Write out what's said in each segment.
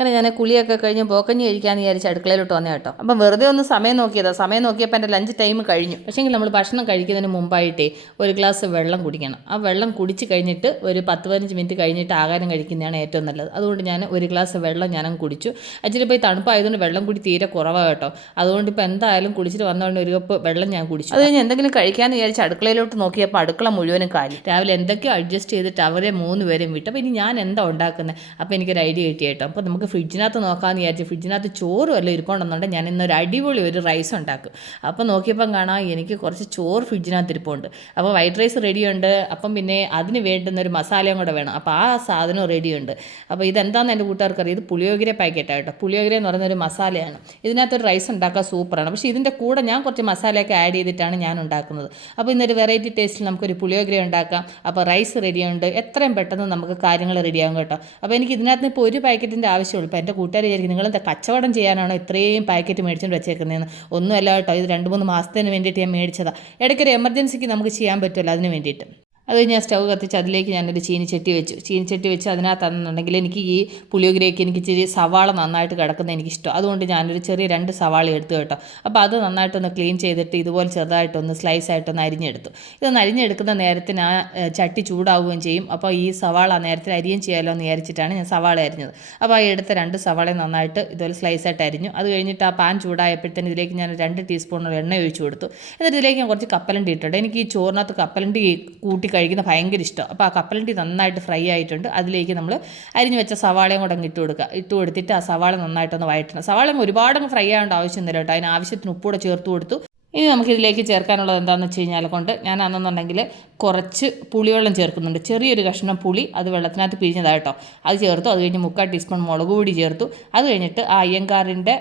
അങ്ങനെ ഞാൻ കുളിയൊക്കെ കഴിഞ്ഞ് പോക്കഞ്ഞി കഴിക്കാമെന്ന് വിചാരിച്ച് അടുക്കളയിലോട്ട് വന്നേ കേട്ടോ. അപ്പം വെറുതെ ഒന്ന് സമയം നോക്കിയതാണ്. സമയം നോക്കിയപ്പോൾ എൻ്റെ ലഞ്ച് ടൈം കഴിഞ്ഞു. പക്ഷേങ്കിൽ നമ്മൾ ഭക്ഷണം കഴിക്കുന്നതിന് മുമ്പായിട്ടേ ഒരു ഗ്ലാസ് വെള്ളം കുടിക്കണം. ആ വെള്ളം കുടിച്ച് കഴിഞ്ഞിട്ട് ഒരു 10-15 മിനിറ്റ് കഴിഞ്ഞിട്ട് ആഹാരം കഴിക്കുന്നതാണ് ഏറ്റവും നല്ലത്. അതുകൊണ്ട് ഞാൻ ഒരു ഗ്ലാസ് വെള്ളം ഞാനങ്ങ് കുടിച്ചു. ആക്ച്വലി ഇപ്പോൾ ഈ തണുപ്പായതുകൊണ്ട് വെള്ളം കൂടി തീരെ കുറവാണ് കേട്ടോ. അതുകൊണ്ട് ഇപ്പോൾ എന്തായാലും കുടിച്ചിട്ട് വന്നതുകൊണ്ട് ഒരു കപ്പ് വെള്ളം ഞാൻ കുടിച്ചു. അത് കഴിഞ്ഞ് എന്തെങ്കിലും കഴിക്കാമെന്ന് വിചാരിച്ച് അടുക്കളയിലോട്ട് നോക്കിയപ്പോൾ അടുക്കള മുഴുവനും കാലി. രാവിലെ എന്തൊക്കെയോ അഡ്ജസ്റ്റ് ചെയ്തിട്ട് അവരെ 3 പേരും വിട്ടു. അപ്പോൾ ഇനി ഞാൻ എന്താ ഉണ്ടാക്കുന്നത്? അപ്പോൾ എനിക്കൊരു ഐഡിയ കിട്ടി കേട്ടോ. അപ്പോൾ നമുക്ക് ഫ്രിഡ്ജിനകത്ത് നോക്കാമെന്ന് വിചാരിച്ചു. ഫ്രിഡ്ജിനകത്ത് ചോറ് വല്ലതും ഇരിപ്പുണ്ടെന്നുണ്ടെങ്കിൽ ഞാൻ ഇന്നൊരു അടിപൊളി ഒരു റൈസ് ഉണ്ടാക്കും. അപ്പോൾ നോക്കിയപ്പം കാണാം എനിക്ക് കുറച്ച് ചോറ് ഫ്രിഡ്ജിനകത്ത് ഇരിപ്പുണ്ട്. അപ്പോൾ വൈറ്റ് റൈസ് റെഡിയുണ്ട്. അപ്പം പിന്നെ അതിന് വേണ്ടുന്ന ഒരു മസാലയും കൂടെ വേണം. അപ്പോൾ ആ സാധനം റെഡിയുണ്ട്. അപ്പോൾ ഇതെന്താണെന്ന് എൻ്റെ കൂട്ടുകാർക്ക് അറിയാം. ഇത് പുളിയോഗര പാക്കറ്റാണ് കേട്ടോ. പുളിയോഗര എന്ന് പറയുന്നൊരു മസാലയാണ്. ഇതിനകത്തൊരു റൈസ് ഉണ്ടാക്കാൻ സൂപ്പറാണ്. പക്ഷേ ഇതിൻ്റെ കൂടെ ഞാൻ കുറച്ച് മസാലയൊക്കെ ആഡ് ചെയ്തിട്ടാണ് ഞാൻ ഉണ്ടാക്കുന്നത്. അപ്പോൾ ഇന്നൊരു വെറൈറ്റി ടേസ്റ്റിൽ നമുക്കൊരു പുളിയോഗര ഉണ്ടാക്കാം. അപ്പോൾ റൈസ് റെഡിയുണ്ട്. എത്രയും പെട്ടെന്ന് നമുക്ക് കാര്യങ്ങൾ റെഡിയാകും കേട്ടോ. അപ്പോൾ എനിക്ക് ഇതിനകത്ത് ഇപ്പോൾ ഒരു പാക്കറ്റിൻ്റെ ആവശ്യമുള്ളൂ. ഇപ്പോൾ എൻ്റെ കൂട്ടുകാർ വിചാരിക്കും നിങ്ങളെന്താ കച്ചവടം ചെയ്യാനാണോ ഇത്രയും പാക്കറ്റ് മേടിച്ചുകൊണ്ട് വെച്ചേക്കുന്നതെന്ന്. ഒന്നുമല്ല കേട്ടോ, ഇത് 2-3 മാസത്തിന് വേണ്ടിയിട്ട് ഞാൻ മേടിച്ചതാണ്. ഇടയ്ക്കൊരു എമർജൻസിക്ക് നമുക്ക് ചെയ്യാൻ പറ്റുമല്ലോ, അതിന് വേണ്ടിയിട്ട്. അത് കഴിഞ്ഞ് ഞാൻ സ്റ്റൗ കത്തിച്ച് അതിലേക്ക് ഞാനൊരു ചീനിച്ചട്ടി വെച്ചു. ചീനിച്ചട്ടി വെച്ച് അതിനകത്താണെന്നുണ്ടെങ്കിൽ എനിക്ക് ഈ പുളിയോഗരയ്ക്ക് എനിക്ക് ഇച്ചിരി സവാള നന്നായിട്ട് കിടക്കുന്നത് എനിക്കിഷ്ടം. അതുകൊണ്ട് ഞാനൊരു ചെറിയ 2 സവാള എടുത്തു കേട്ടോ. അപ്പോൾ അത് നന്നായിട്ടൊന്ന് ക്ലീൻ ചെയ്തിട്ട് ഇതുപോലെ ചെറുതായിട്ടൊന്ന് സ്ലൈസായിട്ടൊന്ന് അരിഞ്ഞെടുത്തു. ഇതൊന്ന് അരിഞ്ഞെടുക്കുന്ന നേരത്തിന് ആ ചട്ടി ചൂടാവുകയും ചെയ്യും. അപ്പോൾ ഈ സവാള നേരത്തിന് അരിയും ചെയ്യാമല്ലോ എന്ന് വിചാരിച്ചിട്ടാണ് ഞാൻ സവാള അരിഞ്ഞത്. അപ്പോൾ ആ എടുത്ത 2 സവാള നന്നായിട്ട് ഇതുപോലെ സ്ലൈസായിട്ട് അരിഞ്ഞു. അത് കഴിഞ്ഞിട്ട് ആ പാൻ ചൂടായപ്പോഴത്തേന് ഇതിലേക്ക് ഞാൻ 2 ടീസ്പൂൺ എണ്ണ ഒഴിച്ചു കൊടുത്തു. എന്നിട്ട് ഇതിലേക്ക് ഞാൻ കുറച്ച് കപ്പലണ്ടി ഇട്ടിട്ടുണ്ട്. എനിക്ക് ഈ ചോറിനകത്ത് കപ്പലണ്ടി കൂട്ടി കഴിക്കുന്ന ഭയങ്കര ഇഷ്ടം. അപ്പോൾ ആ കപ്പലണ്ടി നന്നായിട്ട് ഫ്രൈ ആയിട്ടുണ്ട്. അതിലേക്ക് നമ്മൾ അരിഞ്ഞു വെച്ച സവാളയും കൂടെ അങ്ങ് ഇട്ട് കൊടുത്തിട്ട് ആ സവാള നന്നായിട്ടൊന്ന് വഴറ്റണം. സവാള ഒരുപാടങ്ങ് ഫ്രൈ ആവേണ്ട ആവശ്യമൊന്നുമില്ല കേട്ടോ. അതിന് ആവശ്യത്തിന് ഉപ്പൂടെ ചേർത്ത് കൊടുത്തു. ഇനി നമുക്കിതിലേക്ക് ചേർക്കാനുള്ളത് എന്താണെന്ന് വെച്ച് കഴിഞ്ഞാൽ ഞാൻ അന്നെന്നുണ്ടെങ്കിൽ കുറച്ച് പുളിവെള്ളം ചേർക്കുന്നുണ്ട്. ചെറിയൊരു കഷ്ണം പുളി അത് വെള്ളത്തിനകത്ത് പിഴിഞ്ഞതായിട്ടോ, അത് ചേർത്തു. അത് കഴിഞ്ഞ് 3/4 ടീസ്പൂൺ മുളക് പൊടി ചേർത്തു. അത് കഴിഞ്ഞിട്ട് ആ അയ്യങ്കാറിൻ്റെ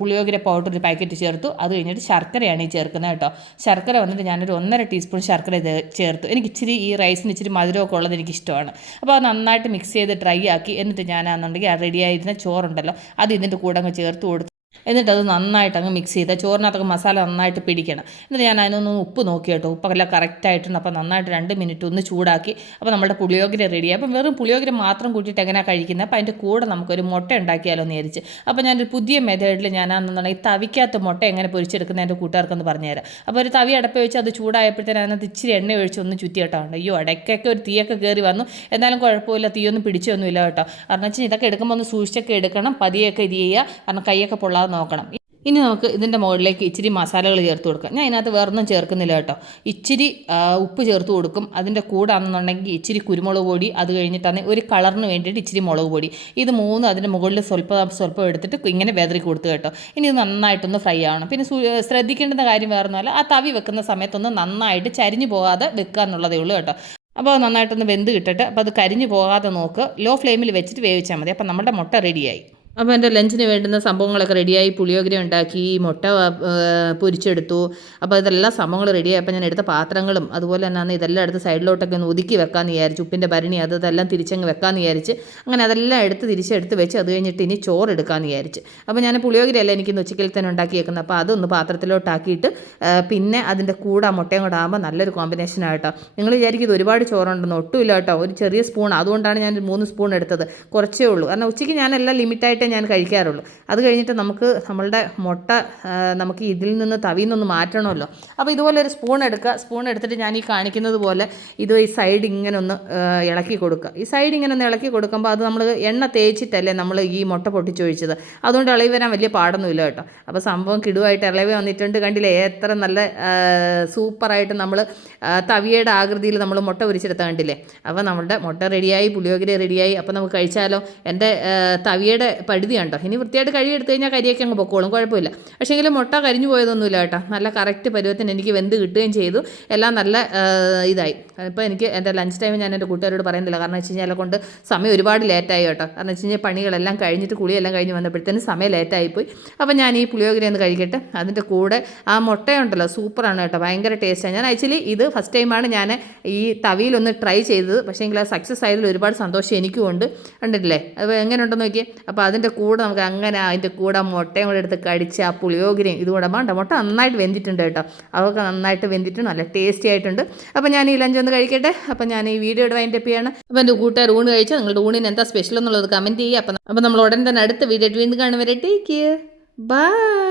പുളിയോഗര പൗഡർ ഒരു പാക്കറ്റ് ചേർത്തു. അത് കഴിഞ്ഞിട്ട് ശർക്കരയാണ് ഈ ചേർക്കുന്നത് കേട്ടോ. ശർക്കര വന്നിട്ട് ഞാനൊരു 1.5 ടീസ്പൂൺ ശർക്കര ചേർത്തു. എനിക്ക് ഇച്ചിരി ഈ റൈസിന് ഇച്ചിരി മധുരമൊക്കെ ഉള്ളത് എനിക്കിഷ്ടമാണ്. അപ്പോൾ അത് നന്നായിട്ട് മിക്സ് ചെയ്ത് ഡ്രൈ ആക്കി. എന്നിട്ട് ഞാനാണെന്നുണ്ടെങ്കിൽ ആ റെഡിയായിരുന്ന ചോറുണ്ടല്ലോ അത് ഇതിൻ്റെ കൂടെ അങ്ങ് ചേർത്ത് കൊടുത്തു. എന്നിട്ട് അത് നന്നായിട്ട് അങ്ങ് മിക്സ് ചെയ്ത് ചോറിനകത്തൊക്കെ മസാല നന്നായിട്ട് പിടിക്കണം. എന്നിട്ട് ഞാൻ അതിനൊന്ന് ഉപ്പ് നോക്കി കേട്ടോ. ഉപ്പൊക്കെല്ലാം കറക്റ്റായിട്ടുണ്ട്. അപ്പോൾ നന്നായിട്ട് 2 മിനിറ്റ് ഒന്ന് ചൂടാക്കി. അപ്പോൾ നമ്മുടെ പുളിയോഗര റെഡിയായി. അപ്പം വെറും പുളിയോഗര മാത്രം കൂട്ടിയിട്ട് എങ്ങനെയാണ് കഴിക്കുന്നത്? അപ്പോൾ അതിൻ്റെ കൂടെ നമുക്കൊരു മുട്ട ഉണ്ടാക്കിയാലോ എന്ന് വിചാരിച്ച്. അപ്പോൾ ഞാനൊരു പുതിയ മെത്തേഡിൽ ഞാനാണെന്നുണ്ടെങ്കിൽ തവിക്കകത്ത് മുട്ട എങ്ങനെ പൊരിച്ചെടുക്കുന്നത് എൻ്റെ കൂട്ടുകാർക്കൊന്ന് പറഞ്ഞുതരാം. അപ്പോൾ ഒരു തവി അടപ്പ് വെച്ച് അത് ചൂടായപ്പോഴത്തേനും അതിനകത്ത് ഇച്ചിരി എണ്ണ ഒഴിച്ച് ഒന്ന് ചുറ്റി കേട്ടോ. അയ്യോ ഇടയ്ക്കൊക്കെ ഒരു തീയൊക്കെ കയറി വന്നു. എന്നാലും കുഴപ്പമില്ല, തീയൊന്നും പിടിച്ചൊന്നുമില്ല കേട്ടോ. കാരണം വെച്ചാൽ ഇതൊക്കെ എടുക്കുമ്പോൾ ഒന്ന് സൂക്ഷിച്ചൊക്കെ എടുക്കണം. പതിയൊക്കെ ഇത് ചെയ്യുക. കാരണം കൈയൊക്കെ പൊള്ളാതെ നോക്കണം. ഇനി നമുക്ക് ഇതിൻ്റെ മുകളിലേക്ക് ഇച്ചിരി മസാലകൾ ചേർത്ത് കൊടുക്കാം. ഞാൻ ഇതിനകത്ത് വേറൊന്നും ചേർക്കുന്നില്ല കേട്ടോ. ഇച്ചിരി ഉപ്പ് ചേർത്ത് കൊടുക്കും. അതിൻ്റെ കൂടെ ആണെന്നുണ്ടെങ്കിൽ ഇച്ചിരി കുരുമുളക് പൊടി, അത് കഴിഞ്ഞിട്ടാണ് ഒരു കളറിന് വേണ്ടിയിട്ട് ഇച്ചിരി മുളക് പൊടി. ഇത് 3 അതിൻ്റെ മുകളിൽ സ്വല്പം എടുത്തിട്ട് ഇങ്ങനെ വെതറി കൊടുത്തു കേട്ടോ. ഇനി ഇത് നന്നായിട്ടൊന്ന് ഫ്രൈ ആവണം. പിന്നെ ശ്രദ്ധിക്കേണ്ടുന്ന കാര്യം വേറൊന്നുമല്ല, ആ തവി വെക്കുന്ന സമയത്തൊന്ന് നന്നായിട്ട് ചരിഞ്ഞു പോകാതെ വെക്കുക എന്നുള്ളതേ ഉള്ളൂ കേട്ടോ. അപ്പോൾ നന്നായിട്ടൊന്ന് വെന്ത് കിട്ടട്ടെ. അപ്പോൾ അത് കരിഞ്ഞു പോകാതെ നോക്ക്. ലോ ഫ്ലെയിമിൽ വെച്ചിട്ട് വേവിച്ചാൽ മതി. അപ്പോൾ നമ്മുടെ മുട്ട റെഡിയായി. അപ്പോൾ എൻ്റെ ലഞ്ചിന് വേണ്ടുന്ന സംഭവങ്ങളൊക്കെ റെഡിയായി. പുളിയോഗര ഉണ്ടാക്കി, മുട്ട പൊരിച്ചെടുത്തു. അപ്പോൾ ഇതെല്ലാം സംഭവങ്ങൾ റെഡിയായി. അപ്പോൾ ഞാൻ എടുത്ത പാത്രങ്ങളും അതുപോലെ തന്നെ ഇതെല്ലാം എടുത്ത് സൈഡിലോട്ടൊക്കെ ഒന്ന് ഒതുക്കി വെക്കാമെന്ന് വിചാരിച്ചു. ഉപ്പിൻ്റെ ഭരണി അതെല്ലാം തിരിച്ചങ്ങ് വെക്കാമെന്ന് വിചാരിച്ച് അങ്ങനെ അതെല്ലാം തിരിച്ചെടുത്ത് വെച്ച് അത് കഴിഞ്ഞിട്ട് ഇനി ചോറ് എടുക്കാമെന്ന് വിചാരിച്ച്. അപ്പോൾ ഞാൻ പുളിയോഗരയല്ല എനിക്കിന്ന് ഉച്ചയ്ക്കൽ തന്നെ ഉണ്ടാക്കി വെക്കുന്നത്. അപ്പോൾ അതൊന്ന് പാത്രത്തിലോട്ടാക്കിയിട്ട് പിന്നെ അതിൻ്റെ കൂടെ ആ മുട്ടയും കൂടെ ആകുമ്പോൾ നല്ലൊരു കോമ്പിനേഷനായിട്ടോ. നിങ്ങൾ വിചാരിക്കും ഇത് ഒരുപാട് ചോറുണ്ടെന്ന്. ഒട്ടുമില്ല കേട്ടോ. ഒരു ചെറിയ സ്പൂൺ, അതുകൊണ്ടാണ് ഞാൻ 3 സ്പൂൺ എടുത്തത്. കുറച്ചേ ഉള്ളൂ. കാരണം ഉച്ചയ്ക്ക് ഞാനെല്ലാം ലിമിറ്റായിട്ട് ഞാൻ കഴിക്കാറുള്ളൂ. അത് കഴിഞ്ഞിട്ട് നമുക്ക് നമ്മളുടെ മുട്ട നമുക്ക് ഇതിൽ നിന്ന് തവിയിൽ നിന്നൊന്ന് മാറ്റണമല്ലോ. അപ്പോൾ ഇതുപോലെ ഒരു സ്പൂൺ എടുക്കുക. സ്പൂൺ എടുത്തിട്ട് ഞാൻ ഈ കാണിക്കുന്നത് പോലെ ഇത് ഈ സൈഡ് ഇങ്ങനെ ഒന്ന് ഇളക്കി കൊടുക്കുക. ഈ സൈഡ് ഇങ്ങനെ ഒന്ന് ഇളക്കി കൊടുക്കുമ്പോൾ അത് നമ്മൾ എണ്ണ തേച്ചിട്ടല്ലേ നമ്മൾ ഈ മുട്ട പൊട്ടിച്ചൊഴിച്ചത്. അതുകൊണ്ട് ഇളകി വരാൻ വലിയ പാടൊന്നുമില്ല കേട്ടോ. അപ്പോൾ സംഭവം കിടുവായിട്ട് ഇളകി വന്നിട്ടുണ്ട്. കണ്ടില്ലേ എത്ര നല്ല സൂപ്പറായിട്ട് നമ്മൾ തവിയുടെ ആകൃതിയിൽ നമ്മൾ മുട്ട പൊരിച്ചെടുത്ത കണ്ടില്ലേ. അപ്പോൾ നമ്മളുടെ മുട്ട റെഡിയായി, പുളിയോഗര റെഡിയായി. അപ്പോൾ നമുക്ക് കഴിച്ചാലോ. എൻ്റെ തവിയുടെ പഴുതി കണ്ടോ. ഇനി വൃത്തിയായിട്ട് കഴുകിയെടുത്ത് കഴിഞ്ഞാൽ കരിയൊക്കെ അങ്ങ് പൊക്കോളും, കുഴപ്പമില്ല. പക്ഷേ എങ്കിലും മുട്ട കരിഞ്ഞു പോയതൊന്നുമില്ല കേട്ടോ. നല്ല കറക്റ്റ് പരുവത്തിന് എനിക്ക് വെന്ത് കിട്ടുകയും ചെയ്തു. എല്ലാം നല്ല ഇതായി. ഇപ്പോൾ എനിക്ക് എൻ്റെ ലഞ്ച് ടൈം ഞാൻ എൻ്റെ കൂട്ടുകാരോട് പറയുന്നില്ല. കാരണം വെച്ച് കഴിഞ്ഞാൽ കൊണ്ട് സമയം ഒരുപാട് ലേറ്റായി കേട്ടോ. കാരണം വെച്ച് കഴിഞ്ഞാൽ പണികളെല്ലാം കഴിഞ്ഞിട്ട് കുളിയെല്ലാം കഴിഞ്ഞ് വന്നപ്പോഴത്തേനും സമയം ലേറ്റായിപ്പോയി. അപ്പോൾ ഞാൻ ഈ പുളിയോഗര ഒന്ന് കഴിക്കട്ടെ. അതിൻ്റെ കൂടെ ആ മുട്ടയുണ്ടല്ലോ സൂപ്പറാണ് കേട്ടോ. ഭയങ്കര ടേസ്റ്റാണ്. ഞാൻ ആക്ച്വലി ഇത് ഫസ്റ്റ് ടൈമാണ് ഞാൻ ഈ തവിയിലൊന്ന് ട്രൈ ചെയ്തത്. പക്ഷേ എങ്കിൽ അത് സക്സസ് ആയതിൽ ഒരുപാട് സന്തോഷം എനിക്കും ഉണ്ട്. കണ്ടിട്ടില്ലേ അത് എങ്ങനെ ഉണ്ടെന്ന് നോക്കിയേ. അപ്പോൾ അതിന് അതിൻ്റെ കൂടെ നമുക്ക് അങ്ങനെ അതിൻ്റെ കൂടെ മുട്ടയും കൂടെ എടുത്ത് കടിച്ച് ആ പുളിയോഗിരിയും ഇതുകൂടെ വേണ്ട. മുട്ട നന്നായിട്ട് വെന്തിട്ടുണ്ട് കേട്ടോ, അതൊക്കെ നന്നായിട്ട് വെന്തിട്ട് നല്ല ടേസ്റ്റി ആയിട്ടുണ്ട്. അപ്പോൾ ഞാൻ ഈ ലഞ്ച് ഒന്ന് കഴിക്കട്ടെ. അപ്പോൾ ഞാൻ ഈ വീഡിയോ വൈൻഡപ്പ് ചെയ്യാണ്. അപ്പോൾ എൻ്റെ കൂട്ടുകാർ ഊണ് കഴിച്ചാൽ നിങ്ങളുടെ ഊണിന് എന്താ സ്പെഷ്യൽ എന്നുള്ളത് കമൻറ്റ് ചെയ്യുക. അപ്പോൾ നമ്മൾ ഉടൻ തന്നെ അടുത്ത വീഡിയോ വീണ്ടും കാണും വരെ ടേക്ക് കെയർ, ബൈ.